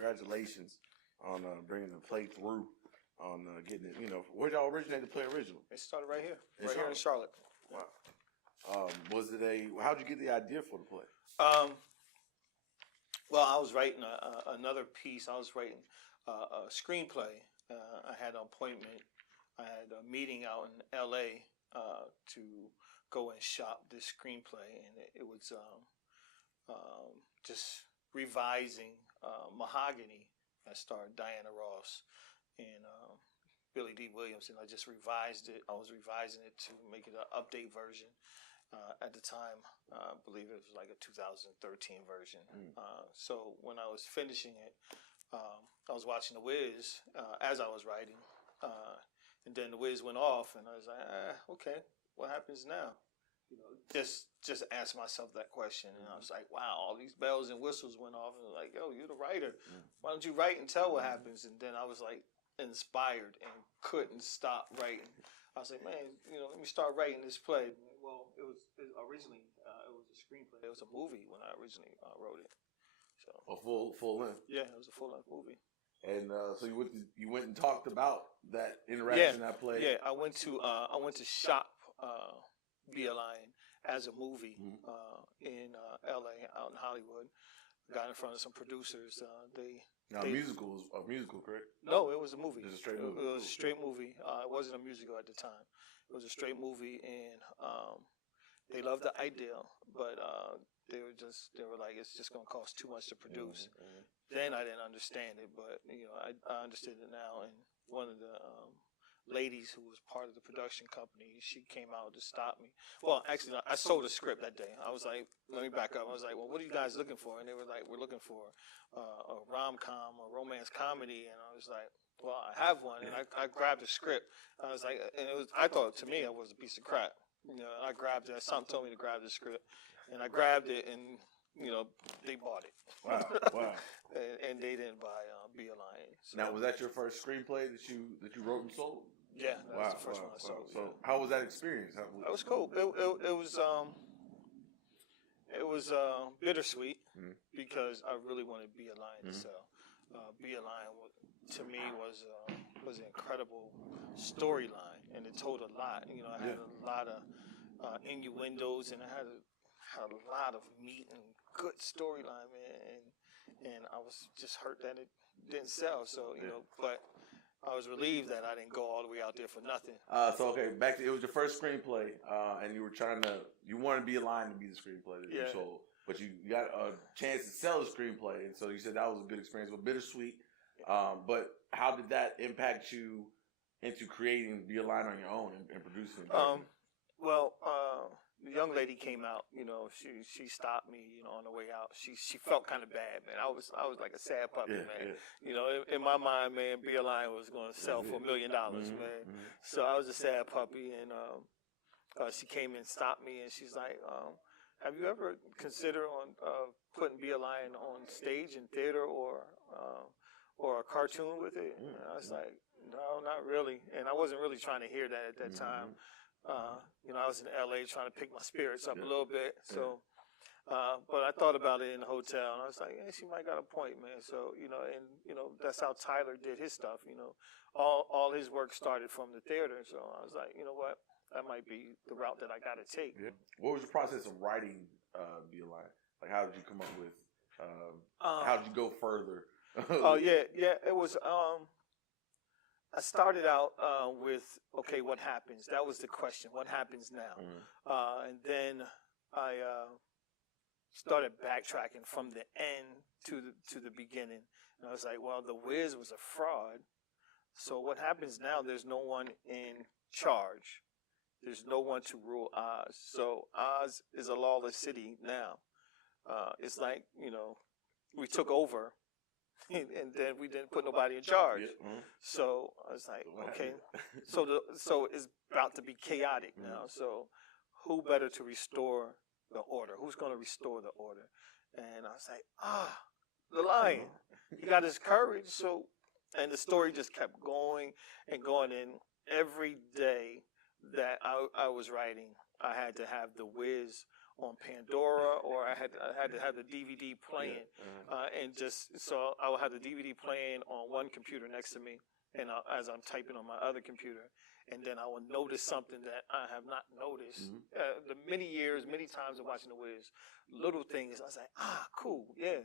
congratulations on bringing the play through, on getting it. Where y'all originate the play original? It started right here, here in Charlotte. Wow. How'd you get the idea for the play? Well, I was writing another piece. I was writing a screenplay. I had an appointment. I had a meeting out in L.A. To go and shop this screenplay, and it was just revising Mahogany. I starred Diana Ross and Billy D. Williams, and I just revised it. I was revising it to make it an update version. At the time, I believe it was like a 2013 version. So when I was finishing it, I was watching The Wiz as I was writing, and then The Wiz went off, and I was like, okay, what happens now? Just ask myself that question, and I was like, wow, all these bells and whistles went off, and I was like, yo, you're the writer. Why don't you write and tell what happens? And then I was like inspired and couldn't stop writing. I was like, man, let me start writing this play. Well, originally it was a screenplay. It was a movie when I originally wrote it. So a full length. Yeah, it was a full length movie. And so you went and talked about that interaction that play. Yeah, I went to shop Be a Lion as a movie in L.A. out in Hollywood. Got in front of some producers. Musical, correct? No, it was a movie. It was a straight movie. It was a straight movie. It wasn't a musical at the time. It was a straight movie, and they loved the idea, but they were like, it's just going to cost too much to produce. Then I didn't understand it, but I understood it now. And one of the ladies who was part of the production company, she came out to stop me. Well, actually, I sold a script that day. I was like, let me back up. I was like, well, what are you guys looking for? And they were like, we're looking for a rom-com or romance comedy. And I was like, well, I have one. And I grabbed the script. I was like, and I thought to me it was a piece of crap. I grabbed it. Something told me to grab the script, and I grabbed it, and they bought it. Wow. and they didn't buy Be a Lion. So. Now, was that your first screenplay that you wrote and sold? Yeah, that was the first one I sold. So, how was that experience? It was cool. It was bittersweet because I really wanted Be a Lion to sell. Be a Lion to me was an incredible storyline, and it told a lot. It had a lot of innuendos, and it had a lot of meat and good storyline, man. And I was just hurt that it didn't sell. So but I was relieved that I didn't go all the way out there for nothing. Back to it was your first screenplay, and you wanted Be a Lion to be the screenplay that you sold, but you got a chance to sell the screenplay, and so you said that was a good experience, but bittersweet. But how did that impact you into creating Be a Lion on your own and producing? The young lady came out. She stopped me. On the way out, she felt kind of bad, man. I was like a sad puppy, man. Yeah. In my mind, man, Be a Lion was going to sell for $1 million, man. So I was a sad puppy, and she came and stopped me, and she's like, "Have you ever considered putting Be a Lion on stage in theater or a cartoon with it?" And I was like, "No, not really." And I wasn't really trying to hear that at that time. I was in LA trying to pick my spirits up a little bit. So, but I thought about it in the hotel, and I was like, she might got a point, man. So, that's how Tyler did his stuff. All his work started from the theater. So I was like, you know what? That might be the route that I got to take. Yeah. What was the process of writing Be a Lion? Like, how did you come up with? How did you go further? It was. I started out with, okay, what happens? That was the question. What happens now? And then I started backtracking from the end to the beginning. And I was like, well, the Wiz was a fraud. So what happens now? There's no one in charge. There's no one to rule Oz. So Oz is a lawless city now. It's like, we took over. And then we didn't put nobody in charge. So I was like, okay. So it's about to be chaotic now. So who better to restore the order? Who's going to restore the order? And I was like, the lion. He got his courage. So, and the story just kept going and going. And every day that I was writing, I had to have the Wiz on Pandora, or I had to have the DVD playing, and just so I would have the DVD playing on one computer next to me, and as I'm typing on my other computer, and then I will notice something that I have not noticed. The many times of watching The Wiz, little things I was like, cool, yeah.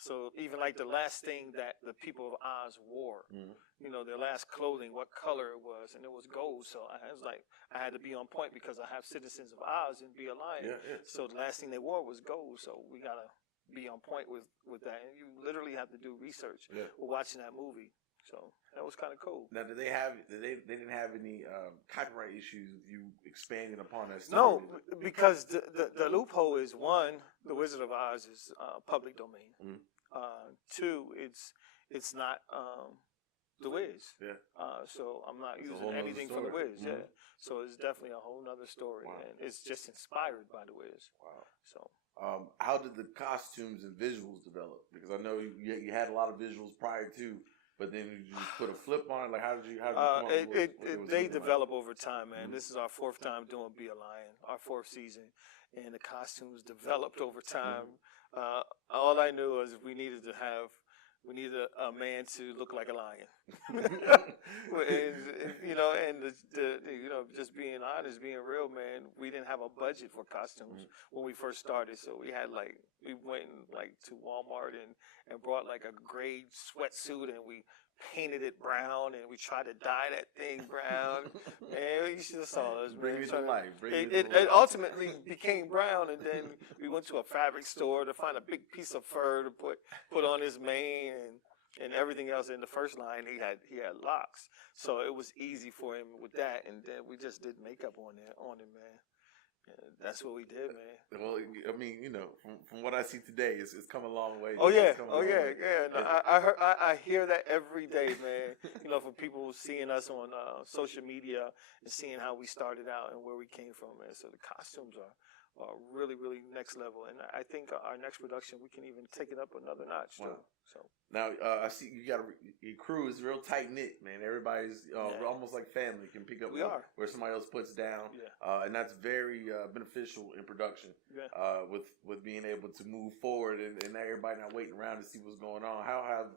So even like the last thing that the people of Oz wore, their last clothing, what color it was, and it was gold. So I was like, I had to be on point because I have citizens of Oz and be a lion. So the last thing they wore was gold. So we gotta be on point with that. And you literally have to do research while watching that movie. So that was kind of cool. Now, they didn't have any copyright issues with you expanding upon that story? No, because the loophole is, one, The Wizard of Oz is public domain. Two, it's not The Wiz. So I'm not using anything from The Wiz. So it's definitely a whole nother story, and it's just inspired by The Wiz. So. How did the costumes and visuals develop? Because I know you had a lot of visuals prior to. But then you just put a flip on it. Like, how did you come up with they develop over time, man. This is our fourth time doing Be a Lion, our fourth season, and the costumes developed over time. All I knew was we needed a man to look like a lion, and just being honest, being real, man. We didn't have a budget for costumes when we first started, so we went to Walmart and brought like a gray sweatsuit, and we painted it brown, and we tried to dye that thing brown. And you should have saw us, bring it to life. It ultimately became brown, and then we went to a fabric store to find a big piece of fur to put on his mane and everything else. In the first line, he had locks, so it was easy for him with that. And then we just did makeup on him, man. That's what we did, man. Well, I mean, from what I see today, it's come a long way. No, I hear that every day, man. From people seeing us on social media and seeing how we started out and where we came from, man. So the costumes are really, really next level, and I think our next production we can even take it up another notch. Wow. So now I see your crew is real tight knit, man. Everybody's almost like family. Can pick up where somebody else puts down, and that's very beneficial in production. With being able to move forward and everybody not waiting around to see what's going on. How have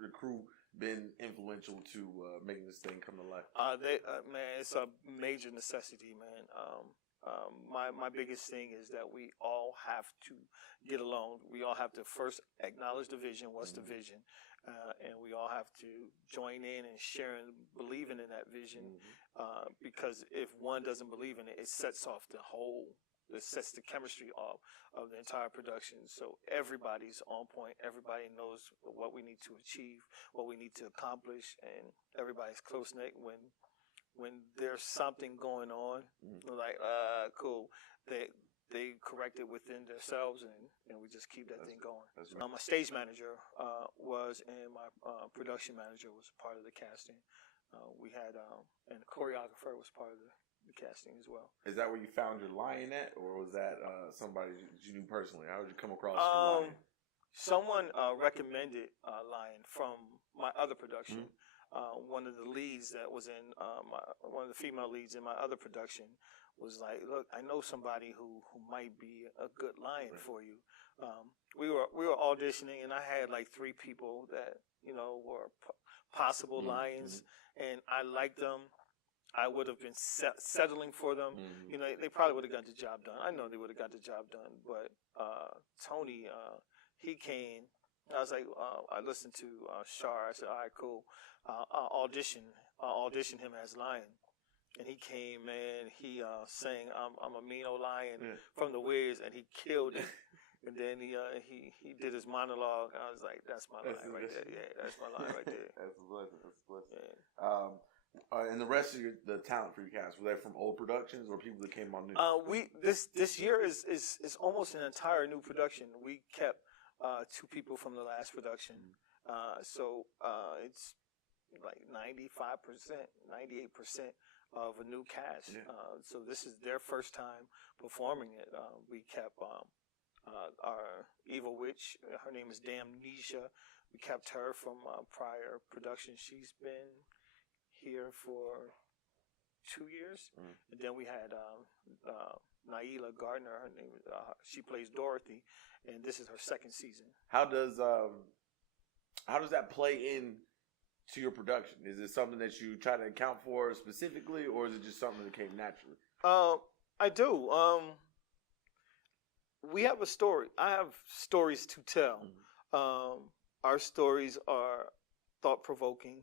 your crew been influential to making this thing come to life? Man, it's a major necessity, man. My biggest thing is that we all have to get along. We all have to first acknowledge the vision. What's the vision? And we all have to join in and sharing, believing in that vision. Because if one doesn't believe in it, it sets off it sets the chemistry off of the entire production. So everybody's on point. Everybody knows what we need to achieve, what we need to accomplish, and everybody's close-knit when there's something going on, like, cool, they correct it within themselves, and we just keep that thing going. My stage manager and my production manager was part of the casting. We had, and the choreographer was part of the casting as well. Is that where you found your lion at, or was that somebody you knew personally? How did you come across the lion? Someone recommended Lion from my other production. One of the leads that was in one of the female leads in my other production was like, look, I know somebody who might be a good lion for you. We were auditioning, and I had like 3 people that were possible lions, and I liked them. I would have been settling for them. They probably would have got the job done. I know they would have got the job done, but Tony, he came. I was like, I listened to Shar. I said, all right, cool. I'll audition him as Lion. And he came, man. He sang I'm a mean old lion from The Wiz, and he killed it. And then he did his monologue. I was like, that's my line right there. Yeah, that's my line right there. That's a blessing. Yeah. And the rest of the talent for your cast, were they from old productions or people that came on new? This year is almost an entire new production. We kept 2 people from the last production. So it's like 95%, 98% of a new cast. So this is their first time performing it. We kept our evil witch. Her name is Damnesia. We kept her from prior production. She's been here for 2 years. And then we had Naila Gardner. Her name, she plays Dorothy, and this is her second season. How does that play in to your production? Is it something that you try to account for specifically, or is it just something that came naturally? I do. We have a story. I have stories to tell. Mm-hmm. Our stories are thought-provoking.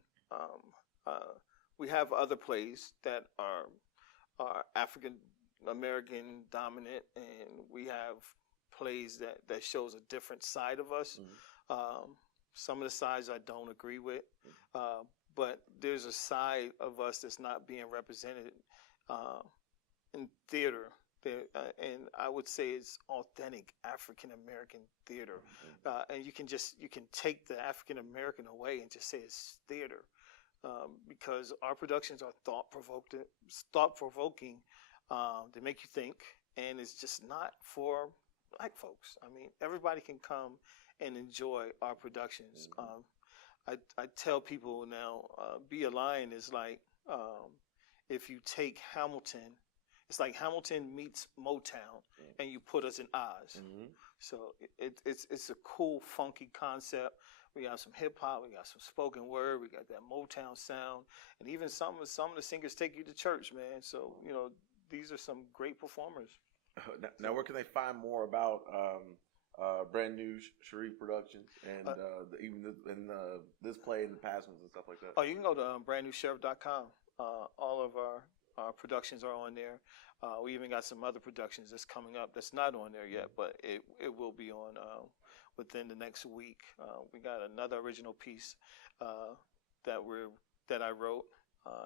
We have other plays that are African American dominant, and we have plays that shows a different side of us. Mm-hmm. Some of the sides I don't agree with, but there's a side of us that's not being represented in theater. And I would say it's authentic African American theater, and you can take the African American away and just say it's theater, because our productions are thought provoking. They make you think, and it's just not for black folks. I mean, everybody can come and enjoy our productions. I tell people now, Be a Lion is like if you take Hamilton. It's like Hamilton meets Motown, and you put us in Oz. Mm-hmm. So it's a cool, funky concept. We got some hip hop, we got some spoken word, we got that Motown sound, and even some of the singers take you to church, man. So these are some great performers. Now, where can they find more about brand new Sharif Productions and this play and the past ones and stuff like that? Oh, you can go to brandnewsheriff.com. All of our productions are on there. We even got some other productions that's coming up that's not on there yet, but it will be on within the next week. We got another original piece that I wrote,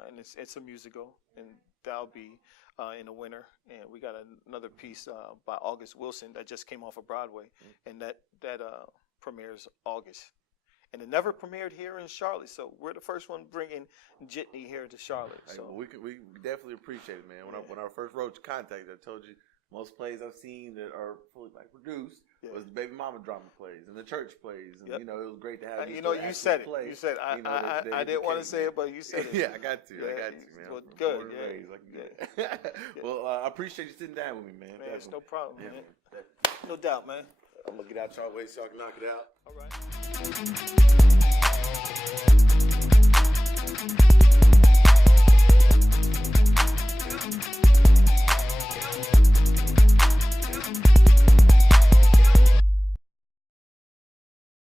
and it's a musical, and that'll be in the winter. And we got another piece by August Wilson that just came off of Broadway, and that premieres August. And it never premiered here in Charlotte, so we're the first one bringing Jitney here to Charlotte. So we definitely appreciate it, man. When I first wrote your contact, I told you most plays I've seen that are fully produced was the baby mama drama plays and the church plays, and it was great to have. You said it. You said I didn't want to say it, but you said it. Yeah, I got to, man. Well, good. Well, I appreciate you sitting down with me, man. Man, it's no problem, man. No doubt, man. I'm gonna get out y'all way so I can knock it out. All right.